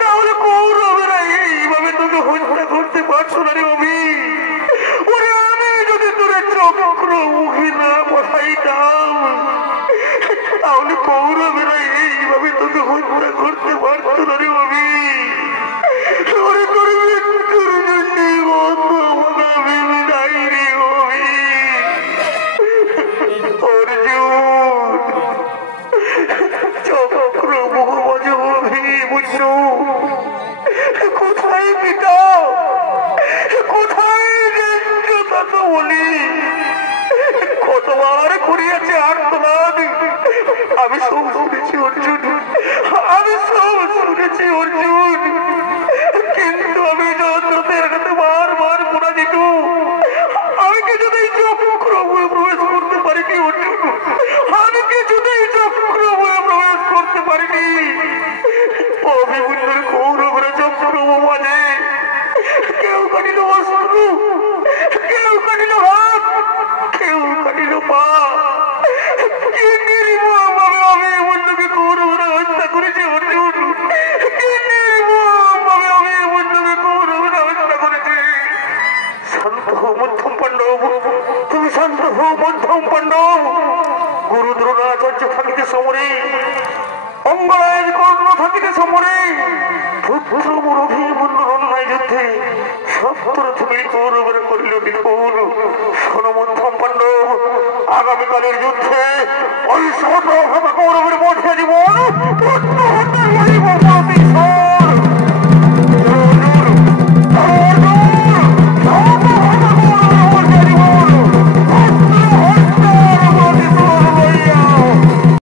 তাহলে কৌরবেরা এইভাবে তোকে হত্যা করতে পারতো না রে অভি। ওরে আমি যদি তোরে চক্রমুখী না বসাইতাম তাহলে কৌরবেরা এইভাবে তোকে হত্যা করতে পারতো না রে অভি। ওরে তোর মৃত্যুর জন্যই বন্ধ ভেবে নাই রে অভি। অর্জুন চক্রমুখ অভি বুঝল কোথায় পিতা, কোথায় ন্যায্যতা তো বলি। কতবার করিয়াছে আর্তনাদ, আমি সব শুনেছি অর্জুন, আমি সব শুনেছি অর্জুন। কিন্তু আমি যন্ত্রদের কাছে বারবার পরাজিত। আমি কিছুতেই চক্রমুখে প্রবেশ করতে পারিনি অর্জুন, আমি কিছুতেই চক্রমুখে প্রবেশ করতে পারিনি। অভিমন্যুর কৌরবরা চক্রমুখ বাজে, কেউ কাটিল অস্ত্র, কেউ কাটিল হাত, কেউ কাটিল পা। কি নির্মমভাবে অভিমন্যুকে কৌরবরা হত্যা করেছে অর্জুন, কি নির্মমভাবে অভিমন্যুকে কৌরবরা হত্যা করেছে। শান্ত হও মধ্যম পাণ্ডব, তুমি শান্ত হও মধ্যম পাণ্ডব। গুরু দ্রোণাচার্য থাকিতে সমরে, অঙ্গরাজ কর্ণ থাকিতে সমরে, পুত্র অভিমন্যুর অন্যায় যুদ্ধে সপ্তরথ মিলে কৌরবরা করিল বিপুল। শোনো মধ্যম পাণ্ডব, আগামীকালের যুদ্ধে ওই সমগ্র কৌরবের মধ্যে জীবন